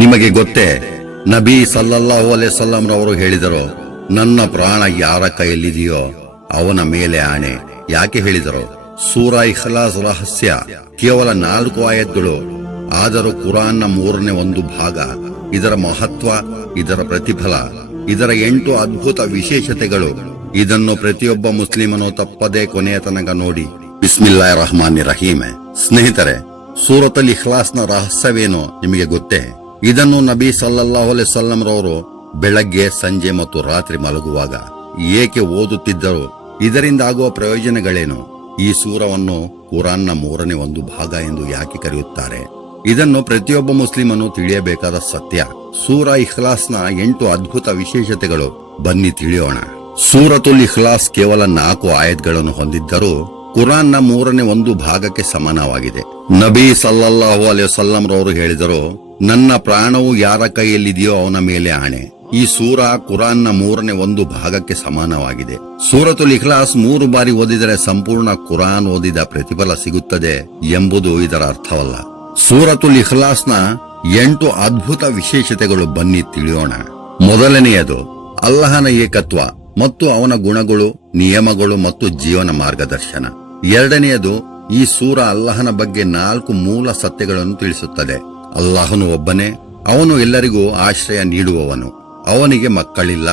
ನಿಮಗೆ ಗೊತ್ತೇ, ನಬಿ ಸಲ್ಲಲ್ಲಾಹು ಅಲೈಹಿ ವಸಲ್ಲಂ ರವರು ಹೇಳಿದರು, ನನ್ನ ಪ್ರಾಣ ಯಾರ ಕೈಯಲ್ಲಿದೆಯೋ ಅವನ ಮೇಲೆ ಆಣೆ. ಯಾಕೆ ಹೇಳಿದರು? ಸೂರಾ ಇಖ್ಲಾಸ್ ರಹಸ್ಯ ಕೇವಲ 4 ಆಯತ್ಗಳು, ಆದರೂ ಕುರಾನ್ನ 3ನೇ 1 ಭಾಗ. ಇದರ ಮಹತ್ವ, ಇದರ ಪ್ರತಿಫಲ, ಇದರ 8 ಅದ್ಭುತ ವಿಶೇಷತೆಗಳು, ಇದನ್ನು ಪ್ರತಿಯೊಬ್ಬ ಮುಸ್ಲಿಮನು ತಪ್ಪದೇ ಕೊನೆಯ ತನಕ ನೋಡಿ. ಬಿಸ್ಮಿಲ್ಲಾಹಿರ್ ರಹಮಾನಿರ್ ರಹೀಮ್. ಸ್ನೇಹಿತರೆ, ಸೂರತುಲ್ ಇಖ್ಲಾಸ್ನ ರಹಸ್ಯವೇನೋ ನಿಮಗೆ ಗೊತ್ತೇ? ಇದನ್ನು ನಬಿ ಸಲ್ಲಲ್ಲಾಹು ಅಲೈಹಿ ವಸಲ್ಲಂ ರವರು ಬೆಳಗ್ಗೆ, ಸಂಜೆ ಮತ್ತು ರಾತ್ರಿ ಮಲಗುವಾಗ ಏಕೆ ಓದುತ್ತಿದ್ದರು? ಇದರಿಂದ ಆಗುವ ಪ್ರಯೋಜನಗಳೇನು? ಈ ಸೂರವನ್ನು ಕುರಾನ್ನ 3ನೇ 1 ಭಾಗ ಎಂದು ಯಾಕೆ ಕರೆಯುತ್ತಾರೆ? ಇದನ್ನು ಪ್ರತಿಯೊಬ್ಬ ಮುಸ್ಲಿಮನು ತಿಳಿಯಬೇಕಾದ ಸತ್ಯ. ಸೂರಾ ಇಖ್ಲಾಸ್ನ 8 ಅದ್ಭುತ ವಿಶೇಷತೆಗಳು ಬನ್ನಿ ತಿಳಿಯೋಣ. ಸೂರತುಲ್ ಇಖ್ಲಾಸ್ ಕೇವಲ 4 ಆಯತ್ಗಳನ್ನು ಹೊಂದಿದ್ದರೂ ಕುರಾನ್ನ 3ನೇ 1 ಭಾಗಕ್ಕೆ ಸಮಾನವಾಗಿದೆ. ನಬಿ ಸಲ್ಲಲ್ಲಾಹು ಅಲೈಹಿ ವಸಲ್ಲಂ ರವರು ಹೇಳಿದರು, ನನ್ನ ಪ್ರಾಣವು ಯಾರ ಕೈಯಲ್ಲಿದೆಯೋ ಅವನ ಮೇಲೆ ಆಣೆ. ಈ ಸೂರಾ ಕುರಾನ್ನ 3ನೇ 1 ಭಾಗಕ್ಕೆ ಸಮಾನವಾಗಿದೆ. ಸೂರತುಲ್ ಇಖ್ಲಾಸ್ 3 ಬಾರಿ ಓದಿದರೆ ಸಂಪೂರ್ಣ ಕುರಾನ್ ಓದಿದ ಪ್ರತಿಫಲ ಸಿಗುತ್ತದೆ ಎಂಬುದು ಇದರ ಅರ್ಥವಲ್ಲ. ಸೂರತುಲ್ ಇಖ್ಲಾಸ್ನ 8 ಅದ್ಭುತ ವಿಶೇಷತೆಗಳು ಬನ್ನಿ ತಿಳಿಯೋಣ. ಮೊದಲನೆಯದು ಅಲ್ಲಾಹನ ಏಕತ್ವ ಮತ್ತು ಅವನ ಗುಣಗಳು, ನಿಯಮಗಳು ಮತ್ತು ಜೀವನ ಮಾರ್ಗದರ್ಶನ. ಎರಡನೆಯದು ಈ ಸೂರಾ ಅಲ್ಲಾಹನ ಬಗ್ಗೆ 4 ಮೂಲ ಸತ್ಯಗಳನ್ನು ತಿಳಿಸುತ್ತದೆ. ಅಲ್ಲಾಹನು ಒಬ್ಬನೇ, ಅವನು ಎಲ್ಲರಿಗೂ ಆಶ್ರಯ ನೀಡುವವನು, ಅವನಿಗೆ ಮಕ್ಕಳಿಲ್ಲ,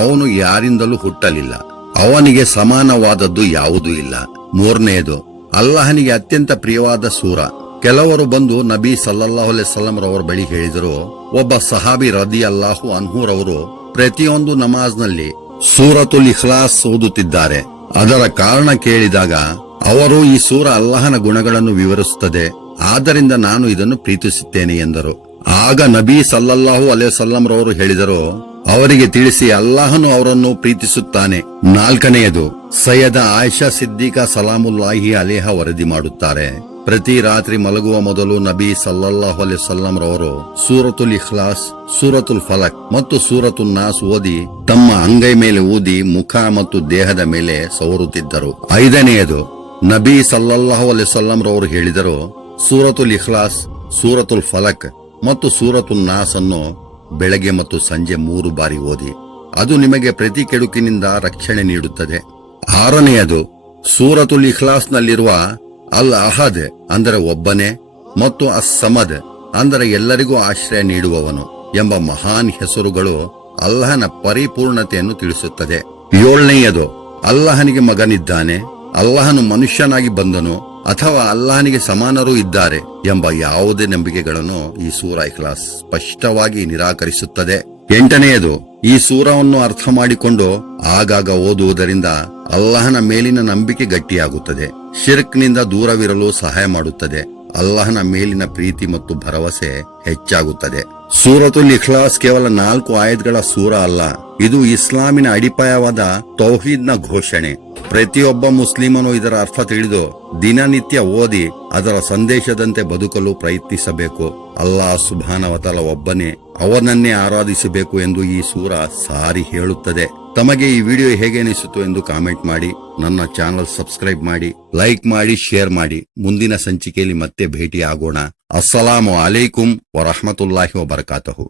ಅವನು ಯಾರಿಂದಲೂ ಹುಟ್ಟಲಿಲ್ಲ, ಅವನಿಗೆ ಸಮಾನವಾದದ್ದು ಯಾವುದೂ ಇಲ್ಲ. ಮೂರನೆಯದು ಅಲ್ಲಾಹನಿಗೆ ಅತ್ಯಂತ ಪ್ರಿಯವಾದ ಸೂರ. ಕೆಲವರು ಬಂದು ನಬಿ ಸಲ್ಲಲ್ಲಾಹು ಅಲೈಹಿ ವಸಲ್ಲಂ ರವರ ಬಳಿ ಹೇಳಿದರು, ಒಬ್ಬ ಸಹಾಬಿ ರದಿಯಲ್ಲಾಹು ಅನ್ಹು ರವರು ಪ್ರತಿಯೊಂದು ನಮಾಜ್ನಲ್ಲಿ ಸೂರತುಲ್ ಇಖ್ಲಾಸ್ ಓದುತ್ತಿದ್ದಾರೆ. ಅದರ ಕಾರಣ ಕೇಳಿದಾಗ ಅವರು, ಈ ಸೂರ ಅಲ್ಲಾಹನ ಗುಣಗಳನ್ನು ವಿವರಿಸುತ್ತದೆ, ಆದ್ದರಿಂದ ನಾನು ಇದನ್ನು ಪ್ರೀತಿಸುತ್ತೇನೆ ಎಂದರು. ಆಗ ನಬಿ ಸಲ್ಲಲ್ಲಾಹು ಅಲೈಹಿ ವಸಲ್ಲಂ ರವರು ಹೇಳಿದರು, ಅವರಿಗೆ ತಿಳಿಸಿ, ಅಲ್ಲಾಹನು ಅವರನ್ನು ಪ್ರೀತಿಸುತ್ತಾನೆ. ನಾಲ್ಕನೆಯದು ಸಯ್ಯದ ಆಯಿಷಾ ಸಿದ್ದೀಕಾ ಸಲಾಮುಲ್ಲಾಹಿ ಅಲೇಹ ವರದಿ ಮಾಡುತ್ತಾರೆ, ಪ್ರತಿ ರಾತ್ರಿ ಮಲಗುವ ಮೊದಲು ನಬಿ ಸಲ್ಲಲ್ಲಾಹು ಅಲೈಹಿ ವಸಲ್ಲಂ ರವರು ಸೂರತುಲ್ ಇಖ್ಲಾಸ್, ಸೂರತುಲ್ ಫಲಕ್ ಮತ್ತು ಸೂರತುಲ್ ನಾಸ್ ಓದಿ ತಮ್ಮ ಅಂಗೈ ಮೇಲೆ ಊದಿ ಮುಖ ಮತ್ತು ದೇಹದ ಮೇಲೆ ಸವರುತ್ತಿದ್ದರು. ಐದನೆಯದು ನಬಿ ಸಲ್ಲಲ್ಲಾಹು ಅಲೈಹಿ ವಸಲ್ಲಂ ರವರು ಹೇಳಿದರು, ಸೂರತುಲ್ ಇಖ್ಲಾಸ್, ಸೂರತುಲ್ ಫಲಕ್ ಮತ್ತು ಸೂರತುಲ್ ನಾಸ್ ಅನ್ನು ಬೆಳಗ್ಗೆ ಮತ್ತು ಸಂಜೆ 3 ಬಾರಿ ಓದಿ, ಅದು ನಿಮಗೆ ಪ್ರತಿ ಕೆಡುಕಿನಿಂದ ರಕ್ಷಣೆ ನೀಡುತ್ತದೆ. ಆರನೆಯದು ಸೂರತುಲ್ ಇಖ್ಲಾಸ್ನಲ್ಲಿರುವ ಅಲ್ ಅಹದ್ ಅಂದರೆ ಒಬ್ಬನೇ ಮತ್ತು ಅಸ್ ಸಮದ್ ಅಂದರೆ ಎಲ್ಲರಿಗೂ ಆಶ್ರಯ ನೀಡುವವನು ಎಂಬ ಮಹಾನ್ ಹೆಸರುಗಳು ಅಲ್ಲಾಹನ ಪರಿಪೂರ್ಣತೆಯನ್ನು ತಿಳಿಸುತ್ತದೆ. ಏಳನೆಯದು ಅಲ್ಲಾಹನಿಗೆ ಮಗನಿದ್ದಾನೆ, ಅಲ್ಲಾಹನು ಮನುಷ್ಯನಾಗಿ ಬಂದನು ಅಥವಾ ಅಲ್ಲಾಹನಿಗೆ ಸಮಾನರೂ ಇದ್ದಾರೆ ಎಂಬ ಯಾವುದೇ ನಂಬಿಕೆಗಳನ್ನು ಈ ಸೂರಾ ಇಖ್ಲಾಸ್ ಸ್ಪಷ್ಟವಾಗಿ ನಿರಾಕರಿಸುತ್ತದೆ. ಎಂಟನೆಯದು ಈ ಸೂರವನ್ನು ಅರ್ಥ ಮಾಡಿಕೊಂಡು ಆಗಾಗ ಓದುವುದರಿಂದ ಅಲ್ಲಾಹನ ಮೇಲಿನ ನಂಬಿಕೆ ಗಟ್ಟಿಯಾಗುತ್ತದೆ, ಶಿರ್ಕ್ನಿಂದ ದೂರವಿರಲು ಸಹಾಯ ಮಾಡುತ್ತದೆ, ಅಲ್ಲಾಹನ ಮೇಲಿನ ಪ್ರೀತಿ ಮತ್ತು ಭರವಸೆ ಹೆಚ್ಚಾಗುತ್ತದೆ. ಸೂರತುಲ್ ಇಖ್ಲಾಸ್ ಕೇವಲ 4 ಆಯತ್ಗಳ ಸೂರ ಅಲ್ಲ, ಇದು ಇಸ್ಲಾಮಿನ ಅಡಿಪಾಯವಾದ ತೌಹೀದ್ನ ಘೋಷಣೆ. ಪ್ರತಿಯೊಬ್ಬ ಮುಸ್ಲಿಮನು ಇದರ ಅರ್ಥ ತಿಳಿದು ದಿನನಿತ್ಯ ಓದಿ ಅದರ ಸಂದೇಶದಂತೆ ಬದುಕಲು ಪ್ರಯತ್ನಿಸಬೇಕು. ಅಲ್ಲಾಹ್ ಸುಬ್ಹಾನಹು ವ ತಆಲಾ ಒಬ್ಬನೇ, ಅವನನ್ನೇ ಆರಾಧಿಸಬೇಕು ಎಂದು ಈ ಸೂರ ಸಾರಿ ಹೇಳುತ್ತದೆ. ತಮಗೆ ಈ ವಿಡಿಯೋ ಹೇಗೆ ಅನಿಸಿತು ಎಂದು ಕಾಮೆಂಟ್ ಮಾಡಿ, ನನ್ನ ಚಾನಲ್ ಸಬ್ಸ್ಕ್ರೈಬ್ ಮಾಡಿ, ಲೈಕ್ ಮಾಡಿ, ಶೇರ್ ಮಾಡಿ. ಮುಂದಿನ ಸಂಚಿಕೆಯಲ್ಲಿ ಮತ್ತೆ ಭೇಟಿ ಆಗೋಣ. ಅಸ್ಸಲಾಮು ಅಲೈಕುಂ ವರಹಮತುಲ್ಲಾಹಿ ವಬರಕಾತಹು.